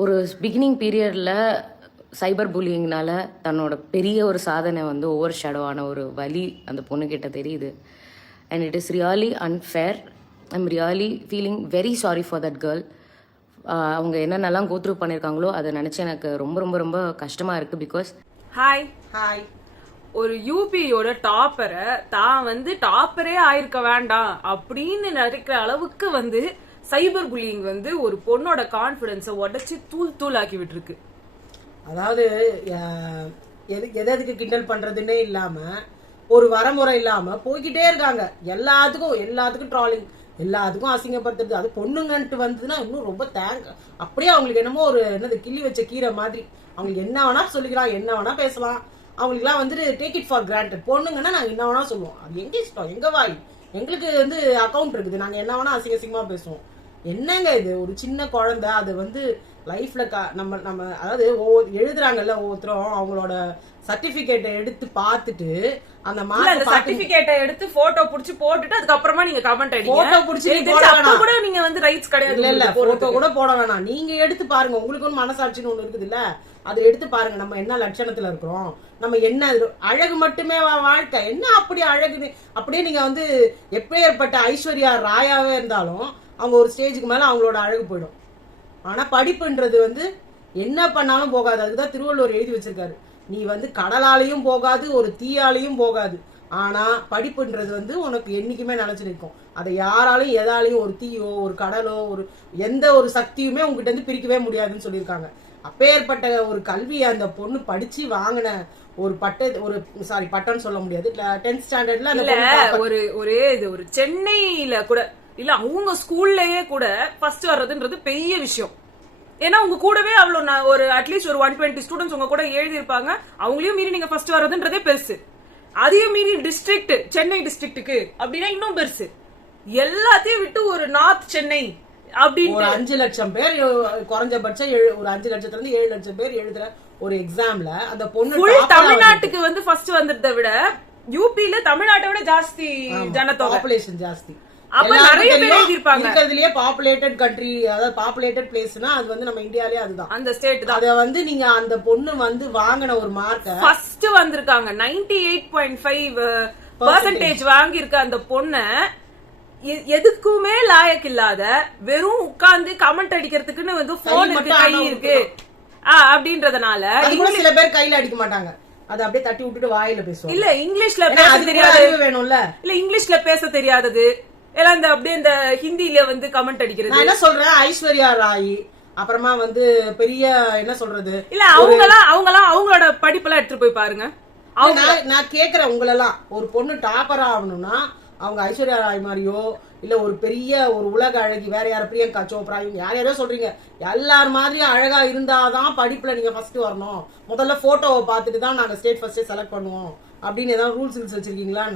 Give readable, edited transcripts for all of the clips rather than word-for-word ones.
ஒரு பிகினிங் பீரியடில் சைபர் புல்லிங்னால தன்னோட பெரிய ஒரு சாதனை வந்து ஓவர் ஷேடோவான ஒரு வலி அந்த பொண்ணுக்கிட்ட தெரியுது. And it is really unfair. I'm really feeling very sorry for that girl. அவங்க என்னென்னலாம் கோத்ரூ பண்ணியிருக்காங்களோ அதை நினச்சி எனக்கு ரொம்ப ரொம்ப ரொம்ப கஷ்டமாக இருக்குது. பிகாஸ் ஹாய் ஒரு யூபியோட டாப்பரை தான் வந்து டாப்பரே ஆயிருக்க வேண்டாம் அப்படின்னு நினைக்கிற அளவுக்கு வந்து சைபர் புல்லிங் வந்து ஒரு பொண்ணோட கான்பிடன்ஸை உடச்சி தூள் ஆக்கி விட்டுருக்கு. அதாவது எதுக்கு கிண்டல் பண்றதுன்னே இல்லாம ஒரு வரமுறை இல்லாம போய்கிட்டே இருக்காங்க. எல்லாத்துக்கும் ட்ராலிங், எல்லாத்துக்கும் அசிங்கப்படுத்துறது. அது பொண்ணுங்கன்ட்டு வந்ததுன்னா இன்னும் ரொம்ப அப்படியே அவங்களுக்கு என்னமோ ஒரு கிள்ளி வச்ச கீரை மாதிரி அவங்களுக்கு என்ன வேணா சொல்லிக்கலாம், என்ன வேணா பேசலாம். அவங்களுக்குலாம் வந்துட்டு டேக் இட் ஃபார் கிராண்டட். பொண்ணுங்கன்னா நாங்க என்ன வேணா சொல்லுவோம், அது எங்க இஷ்டம், எங்க வாய், எங்களுக்கு வந்து அக்கௌண்ட் இருக்குது, நாங்க என்ன வேணா அசிங்கமா பேசுவோம். என்னங்க இது, ஒரு சின்ன குழந்தை அது வந்து லைஃப்ல நம்ம அதாவது எழுதுறாங்கல்ல ஒவ்வொருத்தரும் அவங்களோட சர்டிபிகேட்டை எடுத்து பார்த்துட்டு அந்த சர்டிபிகேட்டை எடுத்து போட்டோ புடிச்சு போட்டுட்டு அதுக்கப்புறமா நீங்க கமெண்ட் அடிங்க. போட்டோ புடிச்சு கூட நீங்க வந்து ரைட்ஸ் கிடையாது. இல்ல போட்டோ கூட போட வேணாம், நீங்க எடுத்து பாருங்க. உங்களுக்கு ஒன்று மனசாட்சின்னு ஒண்ணு இருக்குது இல்ல, அதை எடுத்து பாருங்க. நம்ம என்ன லட்சணத்துல இருக்கிறோம், நம்ம என்ன அழகு மட்டுமே வாழ்க்கை என்ன அப்படி அழகு. அப்படியே நீங்க வந்து எப்பேற்பட்ட ஐஸ்வர்யா ராயாவே இருந்தாலும் அவங்க ஒரு ஸ்டேஜுக்கு மேல அவங்களோட அழகு போயிடும். ஆனா படிப்புன்றது வந்து என்ன பண்ணாலும் போகாது. அதுதான் திருவள்ளுவர் எழுதி வச்சிருக்காரு, நீ வந்து கடலாலையும் போகாது, ஒரு தீயாலையும் போகாது. ஆனா படிப்புன்றது வந்து உனக்கு என்னைக்குமே நினைச்சு நிற்கும். அதை யாராலையும் எதாலையும் ஒரு தீயோ ஒரு கடலோ ஒரு எந்த ஒரு சக்தியுமே உங்ககிட்ட இருந்து பிரிக்கவே முடியாதுன்னு சொல்லியிருக்காங்க. அப்பேற்பட்ட ஒரு கல்வி அந்த பொண்ணு படிச்சு வாங்கின ஒரு பட்டம் சொல்ல முடியாது. 10th ஸ்டாண்டர்ட்ல ஒரு சென்னையில கூட இல்ல அவங்க ஸ்கூல்லயே கூட ஃபர்ஸ்ட் வர்றதுன்றது பெரிய விஷயம். ஏன்னா உங்க கூடவே அவ்வளவு ஒரு அட்லீஸ்ட் ஒரு 120 ஸ்டூடெண்ட்ஸ் உங்க கூட எழுதி இருப்பாங்க. அவங்களையும் மீறி நீங்க ஃபர்ஸ்ட் வர்றதுன்றதே பெருசு. அதையும் மீறி டிஸ்ட்ரிக்ட், சென்னை டிஸ்ட்ரிக்ட்டுக்கு அப்படின்னா இன்னும் பெருசு. எல்லாத்தையும் விட்டு ஒரு நார்த் சென்னை அப்படின்னு 5 லட்சம் பேர் குறைஞ்சபட்சம் ஒரு 5 லட்சத்துல இருந்து 7 லட்சம் பேர் எழுதுற ஒரு எக்ஸாம்ல அந்த பொண்ணு தமிழ்நாட்டுக்கு வந்து ஃபர்ஸ்ட் வந்ததை விட யூபில தமிழ்நாட்டை விட ஜாஸ்தி ஜனத்தொகை, பாப்புலேஷன் ஜாஸ்தி. இருக்கிறதுலயே பாப்புலேட்டட் கண்ட்ரி, அதாவது பாப்புலேட்டட் பிளேஸ்னா அது வந்து நம்ம இந்தியாலயே அதுதான், அந்த ஸ்டேட் தான். அத வந்து நீங்க அந்த பொண்ணு வந்து வாங்கின ஒரு மார்க்க ஃபர்ஸ்ட் வந்திருக்காங்க 98.5% வாங்கி இருக்க அந்த பொண்ண எதுக்குமே லாயக் இல்லாத வெறும் உட்கார்ந்து கமெண்ட் அடிக்கிறதுக்குன்னு வந்து போன் இருக்கு, கை இருக்கு அப்படின்றதுனால சில பேர் கையில அடிக்க மாட்டாங்க, அது அப்படியே தட்டி விட்டுட்டு வாயில பேசுவோம். இல்ல இங்கிலீஷ்ல பேச தெரியாது வேணும்ல, இல்ல இங்கிலீஷ்ல பேச தெரியாதது எல்லாம் இந்த அப்படியே இந்த ஹிந்தில வந்து கமெண்ட் அடிக்கிறது. நான் என்ன சொல்றேன், ஐஸ்வர்யா ராய் அப்புறமா வந்து பெரிய என்ன சொல்றது இல்ல அவங்கலாம் அவங்களோட படிப்பெல்லாம் எடுத்துட்டு போய் பாருங்க. நான் கேக்குறேன் உங்களெல்லாம், ஒரு பொண்ணு டாப்பர் ஆகணும்னா அவங்க ஐஸ்வர்யா ராய் மாதிரியோ இல்ல ஒரு பெரிய ஒரு உலக அழகி வேற யார பிரியங்கா சோப்ரா யாரையோ சொல்றீங்க எல்லார் மாதிரியும் அழகா இருந்தாதான் படிப்புல நீங்க ஃபர்ஸ்ட் வரணும், முதல்ல போட்டோவை பார்த்துட்டு தான் நாங்க ஸ்டேட் ஃபர்ஸ்டே செலக்ட் பண்ணுவோம் அப்படின்னு ஏதாவது ரூல்ஸ் வச்சிருக்கீங்களா?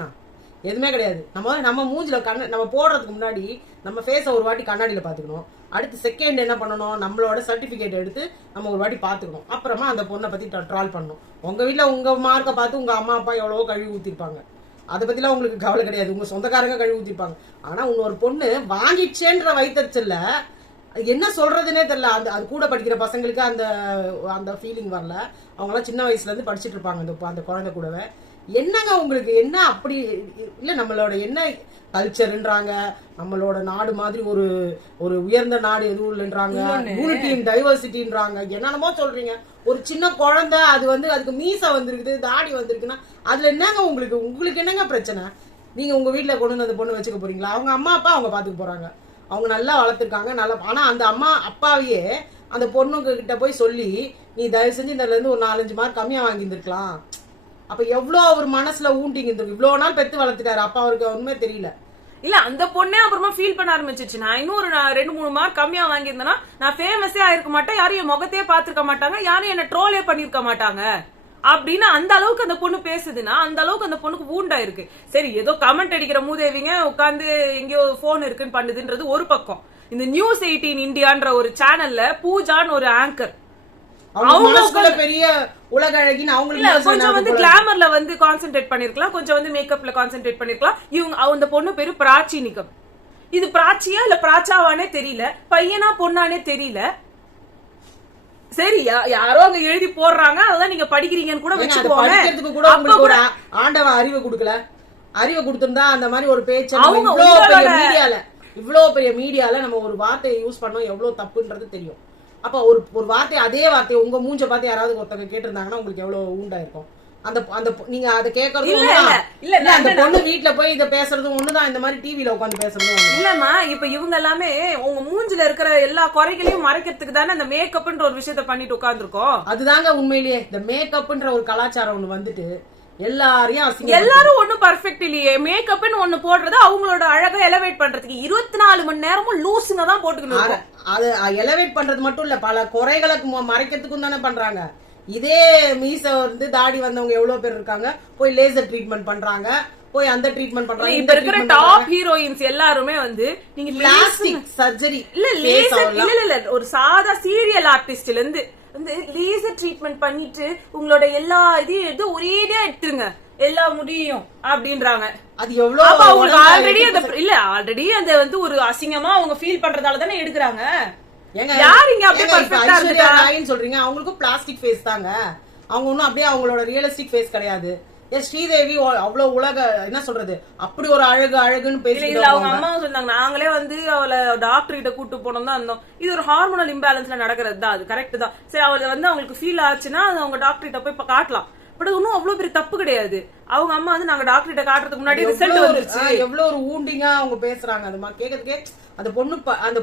எதுவுமே கிடையாது. நம்ம மூஞ்சில நம்ம போடுறதுக்கு முன்னாடி நம்ம ஃபேஸ ஒரு வாட்டி கண்ணாடியில பாத்துக்கணும். அடுத்து செகண்ட் என்ன பண்ணணும், நம்மளோட சர்டிபிகேட் எடுத்து நம்ம ஒரு வாட்டி பாத்துக்கணும். அப்புறமா அந்த பொண்ணை பத்தி ட்ரால் பண்ணணும். உங்க வீட்டுல உங்க மார்க்கை பார்த்து உங்க அம்மா அப்பா எவ்வளவோ கழுவி ஊத்திருப்பாங்க, அதை பத்திலாம் உங்களுக்கு கவலை கிடையாது, உங்க சொந்தக்காரங்க கழுவி ஊத்திருப்பாங்க. ஆனா இன்னொரு பொண்ணு வாங்கிச்சேன்ற வைத்தறிச்சல்ல என்ன சொல்றதுன்னே தெரியல. அது கூட படிக்கிற பசங்களுக்கு அந்த ஃபீலிங் வரல. அவங்க எல்லாம் சின்ன வயசுல இருந்து படிச்சுட்டு இருப்பாங்க அந்த குழந்தை கூடவே. என்னங்க உங்களுக்கு என்ன அப்படி இல்ல, நம்மளோட என்ன கல்ச்சர்ன்றாங்க, நம்மளோட நாடு மாதிரி ஒரு உயர்ந்த நாடு எதுவும் இல்லைன்றாங்க, யூனிட்டி இன் டைவர்சிட்டின்றாங்க, என்னென்னமோ சொல்றீங்க. ஒரு சின்ன குழந்தை அது வந்து அதுக்கு மீசை வந்திருக்குது, தாடி வந்திருக்குன்னா அதுல என்னங்க உங்களுக்கு என்னங்க பிரச்சனை? நீங்க உங்க வீட்டுல கொண்டு வந்து அந்த பொண்ணு வச்சுக்க போறீங்களா? அவங்க அம்மா அப்பா அவங்க பாத்துக்க போறாங்க, அவங்க நல்லா வளர்த்துருக்காங்க நல்லா. ஆனா அந்த அம்மா அப்பாவையே அந்த பொண்ணுங்க கிட்ட போய் சொல்லி நீ தயவு செஞ்சு இதுல இருந்து ஒரு 4-5 மார்க் கம்மியா வாங்கியிருந்திருக்கலாம். அப்ப எவ்வளவு ஒரு மனசுல ஊண்டிங்க இவ்வளவு நாள் பெத்து வளர்த்துட்டாரு அப்பா, அவருக்கு ஒண்ணுமே தெரியல. இல்ல அந்த பொண்ணே அப்புறமா ஃபீல் பண்ண ஆரம்பிச்சிச்சு, நான் இன்னும் ஒரு 2-3 மார்க் கம்மியா வாங்கியிருந்தேன்னா நான் ஃபேமஸே ஆயிருக்க மாட்டேன், யாரும் என் முகத்தையே பாத்துருக்க மாட்டாங்க, யாரும் என்ன ட்ரோலே பண்ணிருக்க மாட்டாங்க அப்படின்னு அந்த அளவுக்கு அந்த பொண்ணு பேசுதுன்னா அந்த அளவுக்கு அந்த பொண்ணுக்கு வூண்டா இருக்கு. சரி ஏதோ கமெண்ட் அடிக்கிற மூதேவிங்க உட்காந்து எங்கேயோ போன் இருக்குன்னு பண்ணுதுன்றது ஒரு பக்கம். இந்த நியூஸ் 18 இந்தியான்ற ஒரு சேனல்ல பூஜான்னு ஒரு ஆங்கர், அவங்க பெரிய உலக அழகின்னு அவங்களுக்கு கொஞ்சம் வந்து கிளாமர்ல வந்து கான்சென்ட்ரேட் பண்ணிருக்கலாம், கொஞ்சம் வந்து மேக்கப்ல கான்சென்ட்ரேட் பண்ணிருக்கலாம். இவங்க அந்த பொண்ணு பேரு பிராச்சி நிகம். இது பிராச்சியா இல்ல பிராச்சாவானே தெரியல, பையனா பொண்ணானே தெரியல. சரி யாரோ அங்க எழுதி போடுறாங்க அதெல்லாம் நீங்க படிக்கிறீங்கன்னு கூட வச்சுக்கோங்க. படிக்கிறதுக்கு கூட உங்களுக்கு ஒரு ஆண்டவன் அறிவை கொடுக்கல. அறிவை கொடுத்திருந்தா அந்த மாதிரி ஒரு பேச்சு இவ்வளவு பெரிய மீடியால நம்ம ஒரு வார்த்தையை யூஸ் பண்ணோம் எவ்வளவு தப்புன்றது தெரியும். அப்ப ஒரு வார்த்தை அதே வார்த்தையை உங்க மூஞ்ச பார்த்து யாராவது ஒருத்தவங்க கேட்டிருந்தாங்கன்னா உங்களுக்கு எவ்வளவு ஊண்டா இருக்கும். அந்த நீங்க அதை கேட்கறது இல்ல, அந்த பொண்ணு வீட்டுல போய் இதை பேசுறதும் ஒண்ணுதான், இந்த மாதிரி டிவில உட்காந்து பேசுறதும் இல்லம்மா. இப்ப இவங்க எல்லாமே உங்க மூஞ்சில இருக்கிற எல்லா குறைகளையும் மறைக்கிறதுக்கு தானே அந்த மேக்கப்ன்ற ஒரு விஷயத்த பண்ணிட்டு உட்கார்ந்துருக்கோம். அதுதாங்க உண்மையிலேயே இந்த மேக்கப்ன்ற ஒரு கலாச்சாரம் ஒண்ணு வந்துட்டு எல்லாரும் ஒண்ணும் பர்ஃபெக்ட் இல்லையே. மேக்கப்னு ஒண்ணு போடுறது அவங்களோட அழகா எலவேட் பண்றதுக்கு 24 மணி நேரமும் லூசுங்க தான் போட்டுக்கணும். அது எலவேட் பண்றது மட்டும் இல்ல, பல குறைகளை மறைக்கிறதுக்கும் தானே பண்றாங்க. இதே மீச வந்து தாடி வந்தவங்க எவ்வளவு பேர் இருக்காங்க, போய் லேசர் ட்ரீட்மெண்ட் பண்றாங்க, போய் அந்த ட்ரீட்மெண்ட் பண்றாங்க. இப்ப இருக்கிற டாப் ஹீரோயின்ஸ் எல்லாருமே வந்து நீங்க பிளாஸ்டிக் சர்ஜரி இல்ல ஒரு சாதா சீரியல் ஆர்டிஸ்ட்ல இருந்து வந்து லேசர் ட்ரீட்மெண்ட் பண்ணிட்டு உங்களோட எல்லா இதையும் ஒரேடியா எடுத்துருங்க எல்லா முடியும் அப்படின்றாங்க. அது எவ்வளவு அவங்களுக்கு ஆல்ரெடி அந்த வந்து ஒரு அசிங்கமா அவங்க ஃபீல் பண்றதால தானே எடுக்கிறாங்க. யாருங்க அப்படியே பர்ஃபெக்ட்டா இருக்கான்னு சொல்றீங்க? அவங்களுக்கும் பிளாஸ்டிக் ஃபேஸ் தாங்க, அவங்க ஒண்ணும் அப்படியே அவங்களோட ரியலிஸ்டிக் ஃபேஸ் கிடையாது. ஸ்ரீதேவி அவ்வளவு உலக என்ன சொல்றது அப்படி ஒரு அழகுன்னு பேசிட்டு அவங்க அம்மாவும் சொன்னாங்க. நாங்களே வந்து அவளை டாக்டர் கிட்ட கூட்டு போனோம் தான் இருந்தோம். இது ஒரு ஹார்மோனல் இம்பேலன்ஸ்ல நடக்கிறது தான், அது கரெக்ட் தான். சரி அவளை வந்து அவங்களுக்கு ஃபீல் ஆச்சுன்னா அவங்க டாக்டர் கிட்ட போய் காட்டலாம். பட் ஒன்னும் அவ்வளவு பெரிய தப்பு கிடையாது. அவங்க அம்மா வந்து நாங்க டாக்டர் கிட்ட காட்டுறதுக்கு முன்னாடி ரிசல்ட் வந்துருச்சு. எவ்வளவு ஒரு ஊண்டிங்கா அவங்க பேசுறாங்க. அது கேட்கறதுக்கே அந்த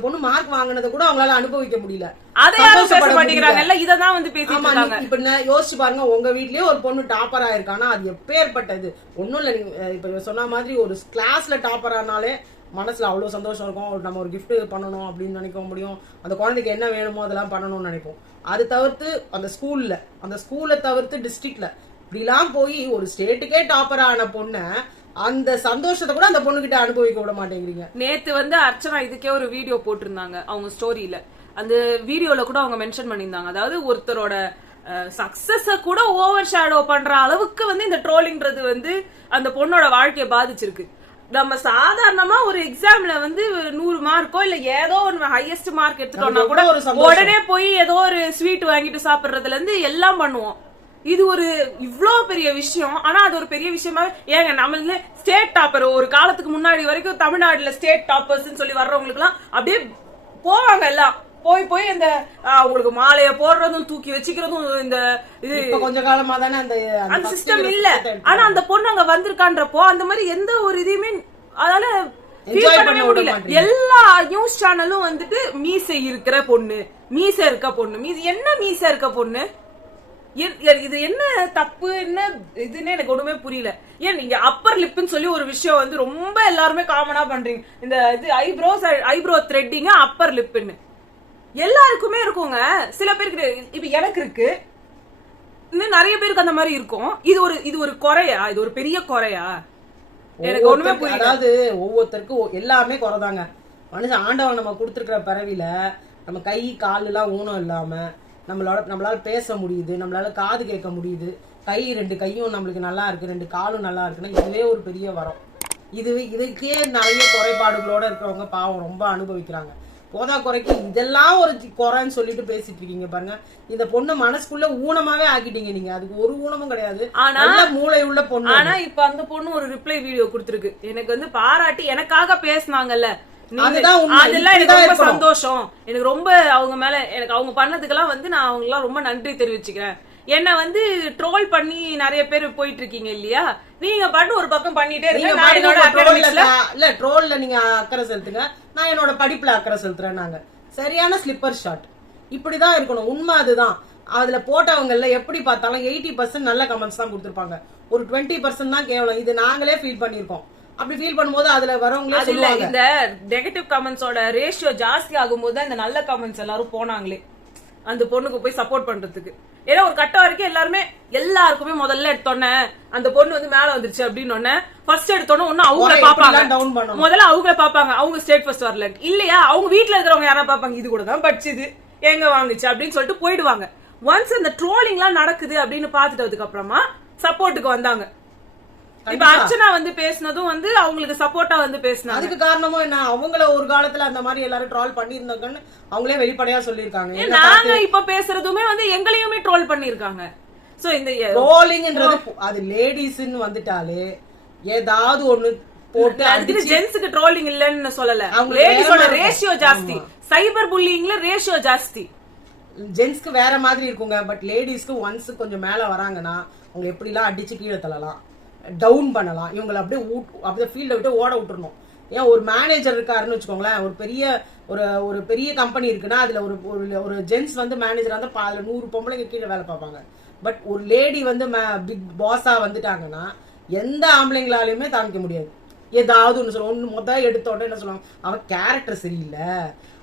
பொண்ணு மார்க் வாங்கினதை கூட அவங்களால அனுபவிக்க முடியல. அதை யாரும் பேச மாட்டேங்கிறாங்கல்ல, இததான் வந்து பேசிட்டு இருக்காங்க. இப்ப யோசிச்சு பாருங்க, உங்க வீட்லயே ஒரு பொண்ணு டாப்பர் ஆயிருக்கானா அது எப்பேற்பட்டது. ஒண்ணும் இல்ல, நீங்க இப்ப சொன்ன மாதிரி ஒரு கிளாஸ்ல டாப்பர் ஆனாலே மனசுல அவ்வளவு சந்தோஷம் இருக்கும். நம்ம ஒரு கிஃப்ட் பண்ணணும் அப்படின்னு நினைக்க முடியும். அந்த குழந்தைக்கு என்ன வேணுமோ அதெல்லாம் பண்ணணும்னு நினைப்போம். அது தவிர்த்து அந்த ஸ்கூல்ல தவிர்த்து டிஸ்ட்ரிக்ட்ல இப்படிலாம் போய் ஒரு ஸ்டேட்டுக்கே டாப்பர் ஆன பொண்ண அந்த சந்தோஷத்தை கூட அந்த பொண்ணு கிட்ட அனுபவிக்க விட மாட்டேங்கிறீங்க. நேத்து வந்து அர்ச்சனா இதுக்கே ஒரு வீடியோ போட்டிருந்தாங்க அவங்க ஸ்டோரியில. அந்த வீடியோல கூட அவங்க மென்ஷன் பண்ணியிருந்தாங்க, அதாவது ஒருத்தரோட சக்சஸ கூட ஓவர் ஷேடோ பண்ற அளவுக்கு வந்து இந்த ட்ரோலிங்ன்றது வந்து அந்த பொண்ணோட வாழ்க்கையை பாதிச்சிருக்கு. நம்ம சாதாரணமா ஒரு எக்ஸாம்ல வந்து 100 மார்க்கோ இல்ல ஏதோ ஒரு ஹையஸ்ட் மார்க் எடுத்துட்டோம்னா கூட உடனே போய் ஏதோ ஒரு ஸ்வீட் வாங்கிட்டு சாப்பிடுறதுல இருந்து எல்லாம் பண்ணுவோம். இது ஒரு இவ்ளோ பெரிய விஷயம். ஆனா அது ஒரு பெரிய விஷயமா ஏங்க நம்ம ஸ்டேட் டாப்பர் ஒரு காலத்துக்கு முன்னாடி வரைக்கும் தமிழ்நாடுல ஸ்டேட் டாப்பர்ஸ் சொல்லி வர்றவங்களுக்கு எல்லாம் அப்படியே போவாங்க. எல்லாம் போய் இந்த அவங்களுக்கு மாலைய போடுறதும் தூக்கி வச்சுக்கிறதும் இந்த இது கொஞ்ச காலமா தானே அந்த சிஸ்டம் இல்ல. ஆனா அந்த பொண்ணு அங்க வந்திருக்கான்றப்போ அந்த மாதிரி எந்த ஒரு இதையுமே அதால முடியல. எல்லா நியூஸ் சேனலும் வந்துட்டு மீசை இருக்கிற பொண்ணு, மீசை இருக்க பொண்ணு, என்ன மீசை இருக்க பொண்ணு, இது என்ன தப்பு என்ன இதுன்னு எனக்கு ஒண்ணுமே புரியல. ஏன் நீங்க அப்பர் லிப்னு சொல்லி ஒரு விஷயம் வந்து ரொம்ப எல்லாருமே காமனா பண்றீங்க. இந்த இது ஐப்ரோ த்ரெட்டிங் அப்பர் லிப்னு எல்லாருக்குமே இருக்குங்க. சில பேருக்கு இப்ப எனக்கு இருக்கு, இன்னும் நிறைய பேருக்கு அந்த மாதிரி இருக்கும். இது ஒரு குறையா? இது ஒரு பெரிய குறையா? எனக்கு ஒண்ணுமே புரியல. அதாவது ஒவ்வொருத்தருக்கும் எல்லாமே குறைதாங்க. மனுஷன் ஆண்டவன் நம்ம கொடுத்துருக்கிற பிறவில நம்ம கை கால் எல்லாம் ஊனம் இல்லாம நம்மளால பேச முடியுது, நம்மளால காது கேட்க முடியுது, கை 2 கையும் நம்மளுக்கு நல்லா இருக்கு, 2 காலும் நல்லா இருக்குன்னா இதுவே ஒரு பெரிய வரம். இதுக்கே நிறைய குறைபாடுகளோட இருக்கிறவங்க பாவம் ரொம்ப அனுபவிக்கிறாங்க. போதா குறைக்கு இதெல்லாம் ஒரு குறைன்னு சொல்லிட்டு பேசிட்டு இருக்கீங்க பாருங்க. இந்த பொண்ணு மனசுக்குள்ள ஊனமாவே ஆக்கிட்டீங்க நீங்க. அதுக்கு ஒரு ஊனமும் கிடையாது, நல்ல மூளை உள்ள பொண்ணு. ஆனா இப்ப அந்த பொண்ணு ஒரு ரிப்ளை வீடியோ கொடுத்திருக்கு. எனக்கு வந்து பாராட்டி எனக்காக பேசினாங்கல்ல, அதெல்லாம் எனக்கு ரொம்ப சந்தோஷம். எனக்கு ரொம்ப அவங்க மேல எனக்கு அவங்க பண்ணதுக்கெல்லாம் வந்து நான் அவங்க எல்லாம் ரொம்ப நன்றி தெரிவிச்சுக்கிறேன். என்ன வந்து ட்ரோல் பண்ணி நிறைய பேர் போயிட்டு இருக்கீங்க இல்லையா, நீங்க பாட்டு ஒரு பக்கம் பண்ணிட்டே இருக்கீங்க. இல்ல ட்ரோல்ல நீங்க அக்கறை செலுத்துங்க, நான் என்னோட படிப்புல அக்கறை செலுத்துறேன். நாங்க சரியான ஸ்லிப்பர் ஷாட் இப்படிதான் இருக்கணும். உண்மை அதுதான். அதுல போட்டவங்கல்ல எப்படி பார்த்தாலும் 80% நல்ல கமெண்ட்ஸ் தான் கொடுத்திருப்பாங்க, ஒரு 20% தான் கேவலம். இது நாங்களே ஃபீல் பண்ணிருக்கோம். அப்படி ஃபீல் பண்ணும்போது அதுல வரவங்களே சொல்லுவாங்க. இந்த நெகட்டிவ் கமெண்ட்ஸோட ரேஷியோ ஜாஸ்தி ஆகும்போது தான் இந்த நல்ல கமெண்ட்ஸ் எல்லாரும் போனாங்களே அந்த பொண்ணுக்கு போய் சப்போர்ட் பண்றதுக்கு. ஏன்னா ஒரு கட்டம் வரைக்கும் எல்லாருக்குமே முதல்ல எடுத்தோன்னே அந்த பொண்ணு வந்து மேல வந்துருச்சு அப்படின்னு ஃபர்ஸ்ட் எடுத்தோன்னு ஒண்ணு அவங்கள பாப்பாங்க, முதல்ல அவங்கள பாப்பாங்க, அவங்க ஸ்டேட் ஃபர்ஸ்ட் வரல இல்லையா, அவங்க வீட்டுல இருக்கிறவங்க யாரா பாப்பாங்க, இது கூட தான் படிச்சுது எங்க வாங்குச்சு அப்படின்னு சொல்லிட்டு போயிடுவாங்க. ஒன்ஸ் அந்த ட்ரோலிங் எல்லாம் நடக்குது அப்படின்னு பாத்துட்டதுக்கு அப்புறமா சப்போர்ட்டுக்கு வந்தாங்க. இப்ப அர்ச்சனா வந்து பேசினதும் வந்து அவங்களுக்கு சப்போர்ட்டா வந்து பேசினாங்க. அதுக்கு காரணமும் என்ன, அவங்கள ஒரு காலத்துல அந்த மாதிரி எல்லாரும் ட்ரோல் பண்ணிருந்தாங்கன்னு அவங்களே வெளிப்படையா சொல்லிருக்காங்க. நாங்க இப்ப பேசுறதுமே வந்து எங்களையுமே ட்ரோல் பண்ணிருக்காங்க. சோ இந்த ட்ரோலிங்ன்றது அது லேடிஸ்ன்னு வந்துட்டாலே ஏதாவது ஒண்ணு போட்டு அதுக்கு ஜென்ஸ்க்கு ட்ரோலிங் இல்லன்னு சொல்லல, லேடிஸோட ரேஷியோ ஜாஸ்தி, சைபர் புல்லிங்ல ரேஷியோ ஜாஸ்தி. ஜென்ஸ்க்கு வேற மாதிரி இருக்குங்க. பட் லேடிஸ்க்கு ஒன்ஸ் கொஞ்சம் மேல வராங்கன்னா அவங்க எப்படி எல்லாம் அடிச்சு கீழே தள்ளலாம், டவுன் பண்ணலாம், இவங்களை அப்படியே அப்படியே ஃபீல்ட விட்டு ஓட விட்டுறணும். ஏன் ஒரு மேனேஜர் இருக்காருன்னு வச்சுக்கோங்களேன், ஒரு பெரிய கம்பெனி இருக்குன்னா அதுல ஒரு ஜென்ஸ் வந்து மேனேஜரா இருந்தா அதுல 100 பொம்பளைங்க கீழே வேலை பார்ப்பாங்க. பட் ஒரு லேடி வந்து பிக் பாஸா வந்துட்டாங்கன்னா எந்த ஆம்பளைங்களாலையுமே தாமிக்க முடியாது. ஏதாவது ஒண்ணு சொல்லுவோம், எடுத்த உடனே என்ன சொல்லுவாங்க, அவ கேரக்டர் சரியில்லை,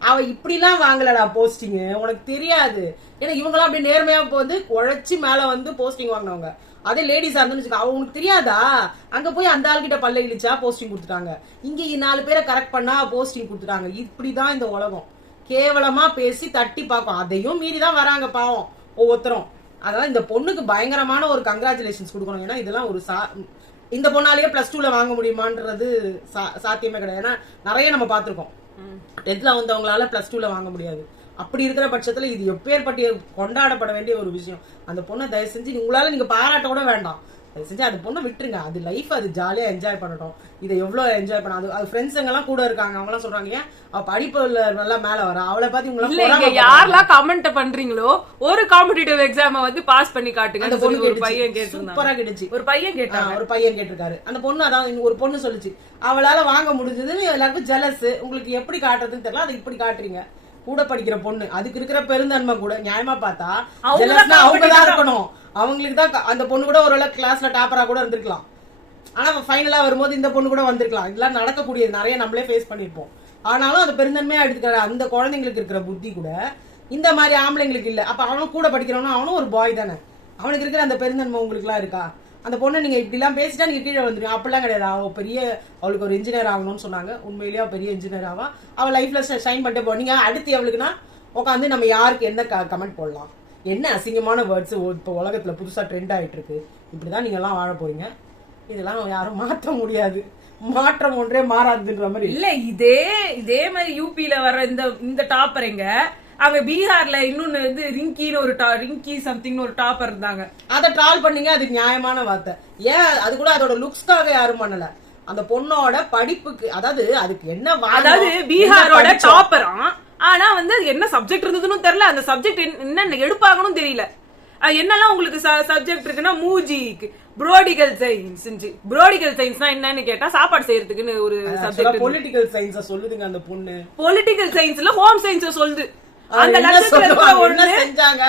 அவ இப்படிலாம் வாங்கலடா போஸ்டிங், உனக்கு தெரியாது. ஏன்னா இவங்கெல்லாம் அப்படியே நேர்மையா வந்து உழைச்சி மேல வந்து போஸ்டிங் வாங்கினவங்க. அதே லேடிஸா இருந்துன்னு அவ உனக்கு தெரியாதா, அங்க போய் அந்த ஆள்கிட்ட பல்ல இழிச்சா போஸ்டிங் கொடுத்துட்டாங்க, இங்க 4 பேரை கரெக்ட் பண்ணா போஸ்டிங் கொடுத்துட்டாங்க. இப்படிதான் இந்த உலகம். கேவலமா பேசி தட்டி பார்க்கும், அதையும் மீறிதான் வராங்க பாவம் ஒவ்வொருத்தரும். அதனால இந்த பொண்ணுக்கு பயங்கரமான ஒரு கங்க்ராச்சுலேஷன்ஸ் கொடுக்கணும். ஏன்னா இதெல்லாம் ஒரு இந்த பொண்ணாலேயே +2ல வாங்க முடியுமான்றது சாத்தியமே கிடையாது. ஏன்னா நிறைய நம்ம பார்த்திருக்கோம், 10th வந்தவங்களால +2ல வாங்க முடியாது. அப்படி இருக்கிற பட்சத்துல இது எப்பேற்பட்ட கொண்டாடப்பட வேண்டிய ஒரு விஷயம். அந்த பொண்ணை தயவு செஞ்சு உங்களால நீங்க பாராட்ட கூட வேண்டாம், தயவு செஞ்சு அந்த பொண்ணை விட்டுருங்க. அது லைஃப், அது ஜாலியா என்ஜாய் பண்ணட்டும். இதை எவ்வளவு என்ஜாய் பண்ண, அது ஃப்ரெண்ட்ஸுங்க எல்லாம் கூட இருக்காங்க, அவங்க எல்லாம் சொல்றாங்க ஏன் அவ படிப்புல நல்லா மேல வர, அவளை பார்த்து உங்களை யாரெல்லாம் கமெண்ட் பண்றீங்களோ ஒரு காம்படிட்டிவ் எக்ஸாம வந்து பாஸ் பண்ணி காட்டுங்க. அந்த பொண்ணு ஒரு பையன் சூப்பரா கேட்டுச்சு, ஒரு பையன் கேட்டிருக்காரு. அந்த பொண்ணு அதான் ஒரு பொண்ணு சொல்லுச்சு, அவளால வாங்க முடிஞ்சதுன்னு எல்லாருக்கும் ஜெலஸ். உங்களுக்கு எப்படி காட்டுறதுன்னு தெரியல, அதை இப்படி காட்டுறீங்க. கூட படிக்கிற பொண்ணு, அதுக்கு இருக்கிற பெருந்தன்மை கூட நியாயமா பார்த்தா அவங்கதான் இருக்கணும். அவங்களுக்கு தான் அந்த பொண்ணு கூட ஒரு கிளாஸ்ல டாப்பரா கூட இருந்திருக்கலாம். ஆனா ஃபைனலா வரும்போது இந்த பொண்ணு கூட வந்திருக்கலாம். இதெல்லாம் நடக்கக்கூடியது, நிறைய நம்மளே ஃபேஸ் பண்ணிருப்போம். ஆனாலும் அந்த பெருந்தன்மையா எடுத்துக்கிற அந்த குழந்தைங்களுக்கு இருக்கிற புத்தி கூட இந்த மாதிரி ஆம்பளைங்களுக்கு இல்ல. அப்ப அவனும் கூட படிக்கிறவனும் அவனும் ஒரு பாய் தானே, அவனுக்கு இருக்கிற அந்த பெருந்தன்மை உங்களுக்கு எல்லாம் இருக்கா? அந்த பொண்ணை நீங்க இப்படி எல்லாம் பேசிட்டா நீங்க கீழே வந்துருங்க. அப்படிலாம் கிடையாது. அவளுக்கு ஒரு இன்ஜினியர் ஆகணும்னு சொன்னாங்க, உண்மையிலேயே பெரிய இன்ஜினியர் ஆவா. அவள் லைஃப்ல ஷைன் பண்ணிட்டு போ. நீங்க அடுத்து அவளுக்குன்னா உட்காந்து நம்ம யாருக்கு என்ன கமெண்ட் போடலாம், என்ன அசிங்கமான வேர்ட்ஸ் இப்போ உலகத்துல புதுசா ட்ரெண்ட் ஆயிட்டு இருக்கு, இப்படிதான் நீங்க எல்லாம் வாழ போறீங்க. இதெல்லாம் யாரும் மாற்ற முடியாது, மாற்றம் ஒன்றே மாறாதுன்ற மாதிரி இல்ல. இதே மாதிரி யூபில வர இந்த டாப்பருங்க, அங்க பீகார்ல இன்னொன்னு வந்து ரிங்கின்னு ரிங்கி சம்திங்னு ஒரு டாப்பர் இருந்தாங்க. அதை ட்ரால் பண்ணீங்க, அது நியாயமான வார்த்தை. ஏன் அது கூட அதோட லுக்ஸ்க்காக யாரும் பண்ணல, அந்த பொண்ணோட படிப்புக்கு. அதாவது அதுக்கு என்ன, அதாவது பீகாரோட டாப்பரா, ஆனா வந்து என்ன சப்ஜெக்ட் இருந்ததுன்னு தெரியல, அந்த சப்ஜெக்ட் என்ன எடுப்பாங்கன்னு தெரியல. என்னெல்லாம் உங்களுக்கு சப்ஜெக்ட் இருக்குன்னா மூஜிக்கு புரோடிகல் சயின்ஸ். புரோடிகல் சயின்ஸ்னா என்னன்னு கேட்டா சாப்பாடு செய்யறதுக்குன்னு ஒரு சப்ஜெக்ட். பொலிட்டிக்கல் சயின்ஸ் சொல்லுதுங்க அந்த பொண்ணு. பொலிட்டிக்கல் சயின்ஸ்ல ஹோம் சயின்ஸ் சொல்லுது. அந்த என்ன செஞ்சாங்க,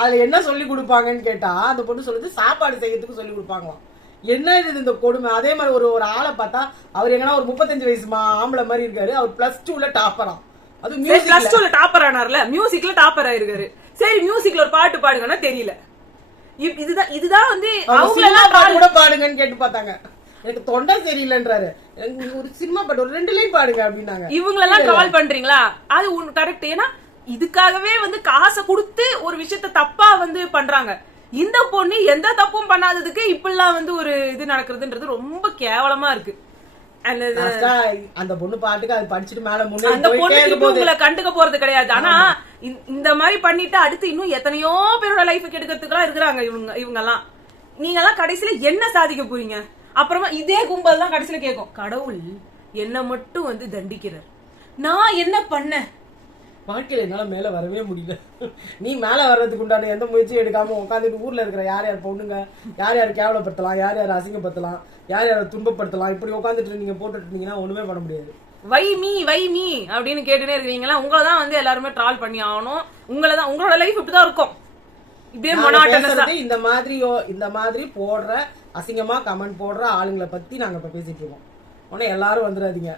அதுல என்ன சொல்லி கொடுப்பாங்கன்னு கேட்டா அந்த பொண்ணு சொல்லுது சாப்பாடு செய்யறதுக்கு சொல்லி கொடுப்பாங்களாம். என்ன இது இந்த கொடுமை. அதே மாதிரி ஒரு ஆளை பார்த்தா அவர் எங்கன்னா ஒரு 35 வயசு ஆம்பளை மாதிரி இருக்காரு, அவர் +2ல டாப்பராம். அது +2ல டாப்பர் ஆனார்ல, மியூசிக்ல டாப்பர் ஆயிருக்காரு. சரி மியூசிக்ல ஒரு பாட்டு பாடுங்கன்னா தெரியல. இதுதான் வந்து பாட்டு கூட பாடுங்கன்னு கேட்டு பார்த்தாங்க, எனக்கு தொண்டை சரியில்லைன்றாரு. ஒரு சினிமா பாட்டு ஒரு 2 லைன் பாடுங்க அப்படின்னாங்க. இவங்களெல்லாம் ட்ரால் பண்றீங்களா, அது கரெக்ட். ஏன்னா இதுக்காகவே வந்து காசை கொடுத்து ஒரு விஷயத்த தப்பா வந்து பண்றாங்க. இந்த பொண்ணு எந்த தப்பும் பண்ணாததுக்கு இப்பெல்லாம் வந்து ஒரு இது நடக்கிறதுன்றது ரொம்ப கேவலமா இருக்கு. அந்த பொண்ணு பாட்டுக்கு அது படிச்சுட்டு மேல அந்த பொண்ணு உங்களை கண்டுக்க போறது கிடையாது. ஆனா இந்த மாதிரி பண்ணிட்டு அடுத்து இன்னும் எத்தனையோ பேரோட லைஃப் கெடுக்கிறதுக்கு இருக்கிறாங்க இவங்க எல்லாம். நீங்க எல்லாம் கடைசியில என்ன சாதிக்க போறீங்க? அப்புறமா இதே கும்பல் தான் கடைசியில கேட்கும், கடவுள் என்ன மட்டும் வந்து தண்டிக்கிறார், நான் என்ன பண்ண வாழ்க்கையில என்னால மேல வரவே முடியல. நீ மேல வர்றதுக்கு உண்டான எந்த முயற்சியும் எடுக்காம உட்காந்துட்டு ஊர்ல இருக்கிற யார் யார் பொண்ணுங்க யார் யார் கேவலப்படுத்தலாம், யார் யார் அசிங்கப்படுத்தலாம், யார் யாரை துன்பப்படுத்தலாம், இப்படி உட்காந்துட்டு நீங்க போட்டுட்டு இருந்தீங்கன்னா ஒண்ணுமே பண்ண முடியாது. வை மீ அப்படின்னு கேட்டுனே இருக்கீங்களா? உங்களை தான் வந்து எல்லாருமே ட்ரால் பண்ணி ஆகணும். உங்களோட லைஃப் இப்படிதான் இருக்கும். இப்படியே இந்த மாதிரி போடுற அசிங்கமா கமெண்ட் போடுற ஆளுங்களை பத்தி நாங்க இப்ப பேசிட்டு இருக்கோம். உடனே எல்லாரும் வந்துடாதீங்க,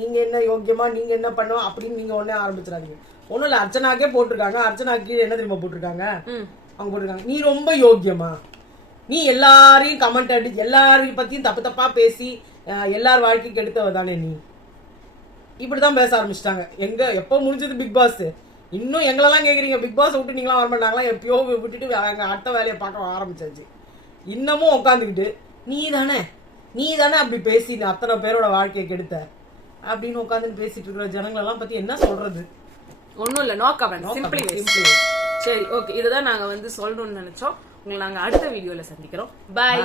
நீங்க என்ன யோக்கியமா, நீங்க என்ன பண்ணுவோம் அப்படின்னு நீங்க உடனே ஆரம்பிச்சிடாதீங்க. ஒண்ணும் இல்ல, அர்ச்சனாக்கே போட்டிருக்காங்க. அர்ச்சனா கீழே என்ன தெரியுமா போட்டிருக்காங்க, அவங்க போட்டிருக்காங்க, நீ ரொம்ப யோக்கியமா, நீ எல்லாரையும் கமெண்ட் அடி எல்லாரையும் பத்தியும் தப்பு தப்பா பேசி எல்லார் வாழ்க்கைக்கு எடுத்தவ தானே நீ. இப்படிதான் பேச ஆரம்பிச்சிட்டாங்க. எப்ப முடிஞ்சது பிக் பாஸ்? இன்னும் எங்களெல்லாம் கேக்குறீங்க பிக் பாஸ் விட்டு நீங்களாம் வர மாட்டாங்களா? எப்பயோ விட்டுட்டு அடுத்த வேலையை பார்க்க ஆரம்பிச்சாச்சு. இன்னமும் உட்காந்துக்கிட்டு நீ தானே நீ தானே அப்படி பேசி அத்தனை பேரோட வாழ்க்கையை கெடுத்த அப்படின்னு உட்காந்து பேசிட்டு இருக்கிற ஜனங்களெல்லாம் பத்தி என்ன சொல்றது? ஒண்ணும் இல்ல, நோ கமெண்ட், சிம்பிளி. சரி, ஓகே, இதுதான் நாங்க வந்து சொல்லணும்னு நினைச்சோம். உங்களை நாங்க அடுத்த வீடியோல சந்திக்கிறோம். பை.